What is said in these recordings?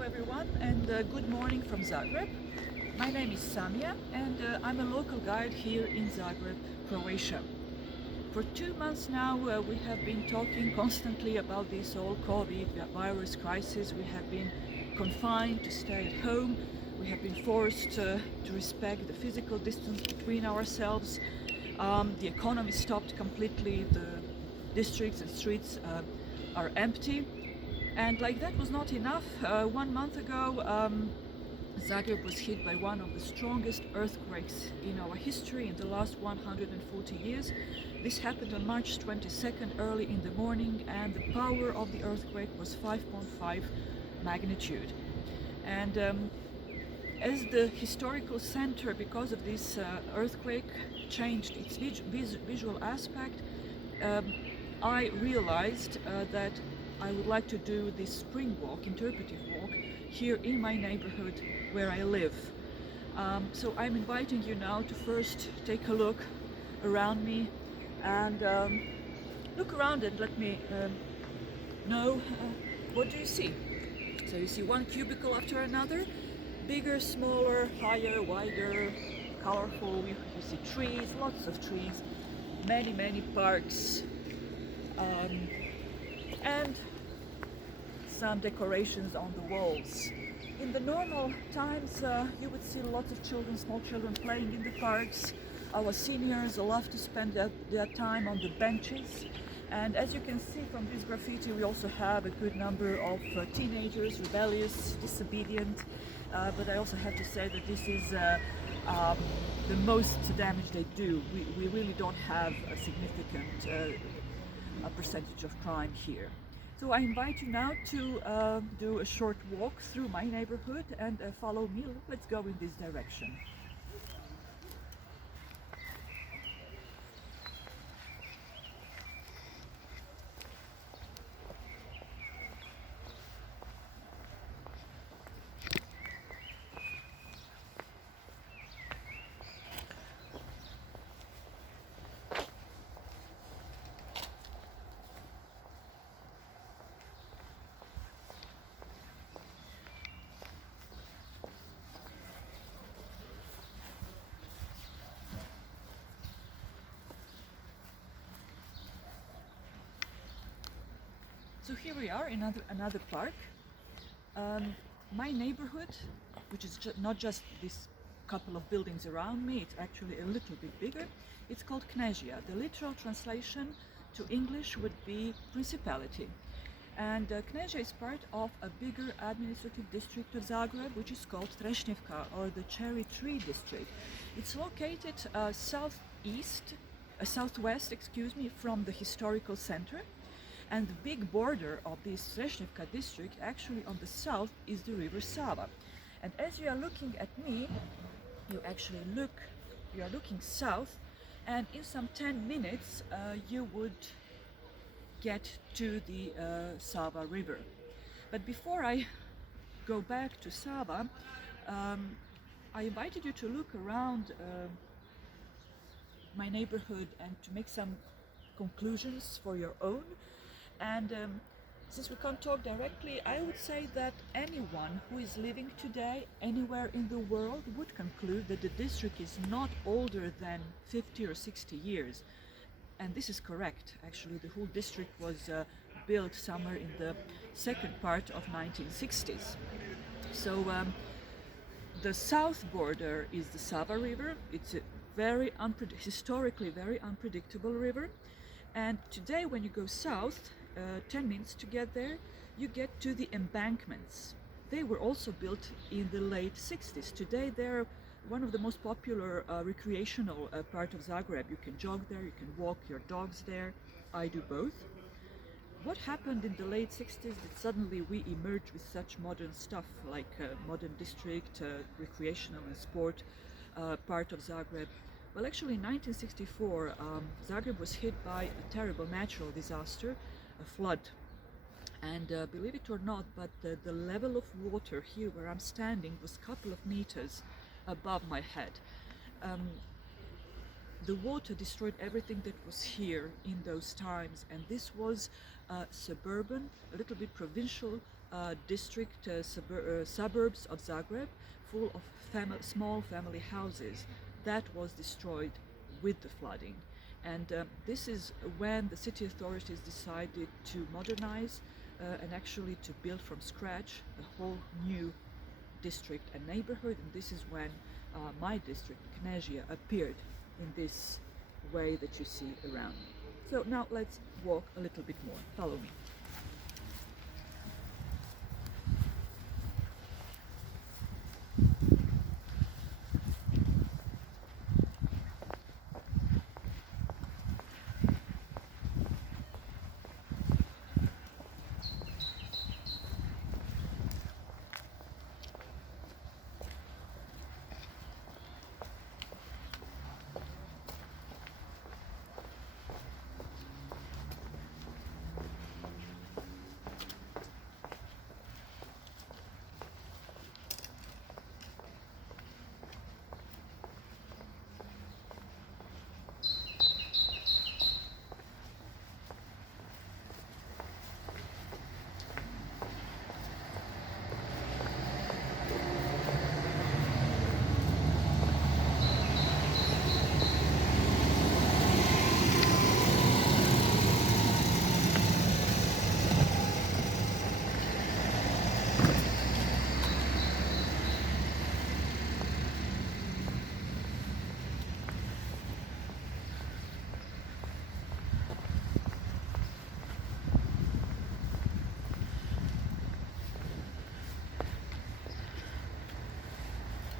Hello everyone and good morning from Zagreb. My name is Samia and I'm a local guide here in Zagreb, Croatia. For 2 months now we have been talking constantly about this whole COVID virus crisis. We have been confined to stay at home. We have been forced to respect the physical distance between ourselves. The economy stopped completely. The districts and streets are empty. And like that was not enough, 1 month ago Zagreb was hit by one of the strongest earthquakes in our history in the last 140 years. This happened on March 22nd early in the morning, and the power of the earthquake was 5.5 magnitude. And as the historical center, because of this earthquake, changed its visual aspect, I realized that I would like to do this spring walk, interpretive walk, here in my neighborhood where I live. So I'm inviting you now to first take a look around me and look around and let me know what do you see. So you see one cubicle after another, bigger, smaller, higher, wider, colorful. You see trees, lots of trees, many parks, and some decorations on the walls. In the normal times you would see lots of children, small children playing in the parks. Our seniors love to spend their time on the benches. And as you can see from this graffiti, we also have a good number of teenagers, rebellious, disobedient. But I also have to say that this is the most damage they do. We really don't have a significant percentage of crime here. So I invite you now to do a short walk through my neighborhood and follow me. Let's go in this direction. So here we are in another park. My neighborhood, which is not just this couple of buildings around me, it's actually a little bit bigger. It's called Knežija. The literal translation to English would be principality. And Knežija is part of a bigger administrative district of Zagreb, which is called Trešnjevka, or the Cherry Tree District. It's located southwest, from the historical center. And the big border of this Trešnjevka district, actually on the south, is the river Sava. And as you are looking at me, you are looking south, and in some 10 minutes you would get to the Sava river. But before I go back to Sava, I invited you to look around my neighborhood and to make some conclusions for your own. And since we can't talk directly, I would say that anyone who is living today anywhere in the world would conclude that the district is not older than 50 or 60 years. And this is correct. Actually, the whole district was built somewhere in the second part of 1960s. So the south border is the Sava River. It's a historically very unpredictable river. And today when you go south, 10 minutes to get there, you get to the embankments. They were also built in the late 60s. Today they're one of the most popular recreational part of Zagreb. You can jog there, you can walk your dogs there. I do both. What happened in the late 60s that suddenly we emerged with such modern stuff like modern district, recreational and sport part of Zagreb? Well, actually in 1964, Zagreb was hit by a terrible natural disaster, a flood. And believe it or not, but the level of water here where I'm standing was a couple of meters above my head. The water destroyed everything that was here in those times, and this was a suburban, a little bit provincial suburbs of Zagreb, full of small family houses that was destroyed with the flooding. And this is when the city authorities decided to modernize and actually to build from scratch a whole new district and neighborhood. And this is when my district, Knežija, appeared in this way that you see around me. So now let's walk a little bit more. Follow me.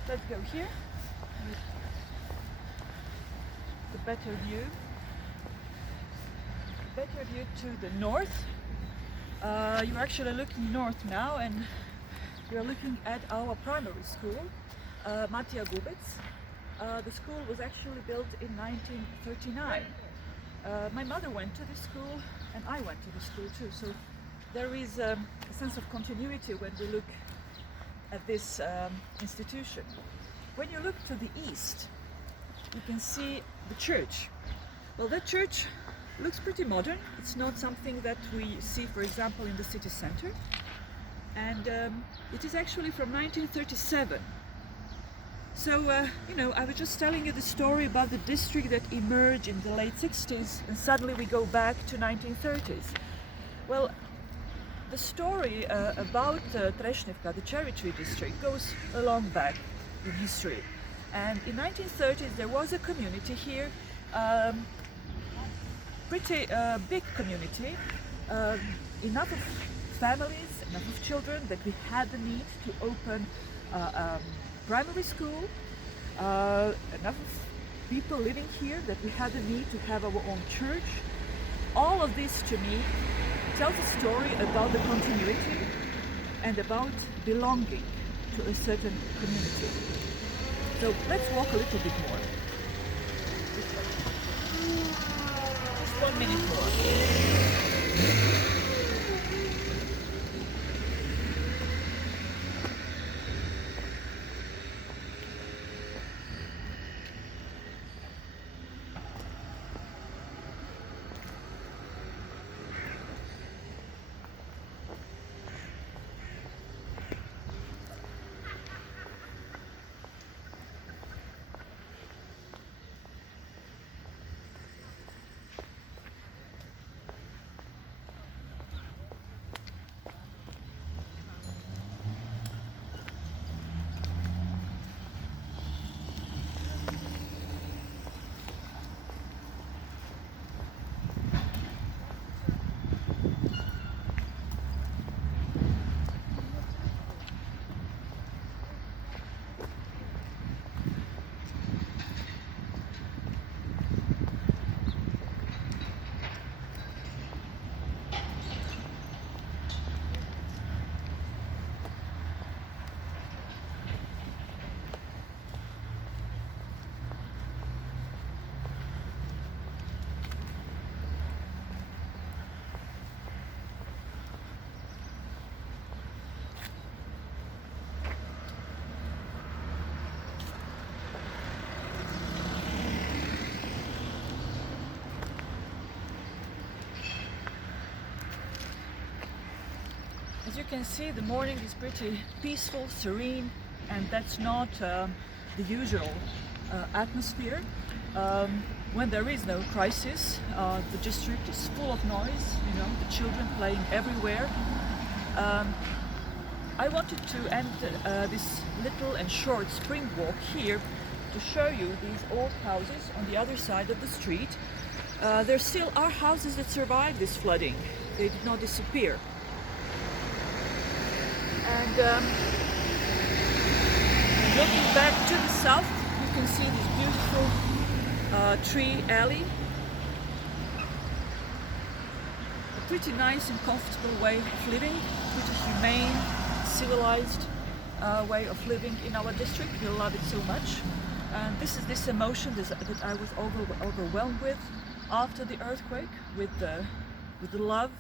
Let's go here. The better view. Better view to the north. You're actually looking north now, and you're looking at our primary school, Matija Gubec. The school was actually built in 1939. My mother went to this school, and I went to the school too. So there is a sense of continuity when we look at this institution. When you look to the east, you can see the church. Well, that church looks pretty modern. It's not something that we see, for example, in the city center. And it is actually from 1937. So, I was just telling you the story about the district that emerged in the late 60s, and suddenly we go back to 1930s. Well, the story about Trešnjevka, the cherry tree district, goes a long back in history. And in 1930s there was a community here, pretty big community, enough of families, enough of children that we had the need to open primary school, enough of people living here that we had the need to have our own church. All of this to me tells a story about the continuity and about belonging to a certain community. So let's walk a little bit more. Just 1 minute more. As you can see, the morning is pretty peaceful, serene, and that's not the usual atmosphere. When there is no crisis, the district is full of noise, the children playing everywhere. I wanted to end this little and short spring walk here to show you these old houses on the other side of the street. There still are houses that survived this flooding. They did not disappear. And looking back to the south, you can see this beautiful tree alley. A pretty nice and comfortable way of living, pretty humane, civilized way of living in our district. We love it so much. And this is this emotion that I was overwhelmed with after the earthquake, with the love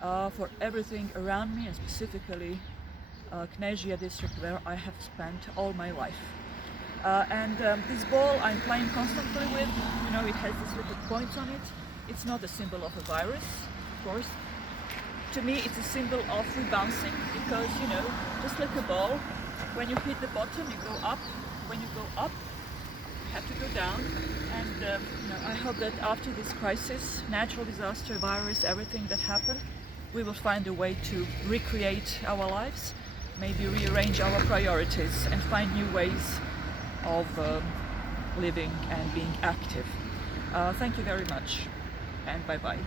for everything around me, and specifically Croatia district, where I have spent all my life. This ball I'm playing constantly with, it has these little points on it. It's not a symbol of a virus, of course. To me, it's a symbol of rebouncing, because, just like a ball, when you hit the bottom, you go up. When you go up, you have to go down. And I hope that after this crisis, natural disaster, virus, everything that happened, we will find a way to recreate our lives, maybe rearrange our priorities and find new ways of living and being active. Thank you very much, and bye-bye.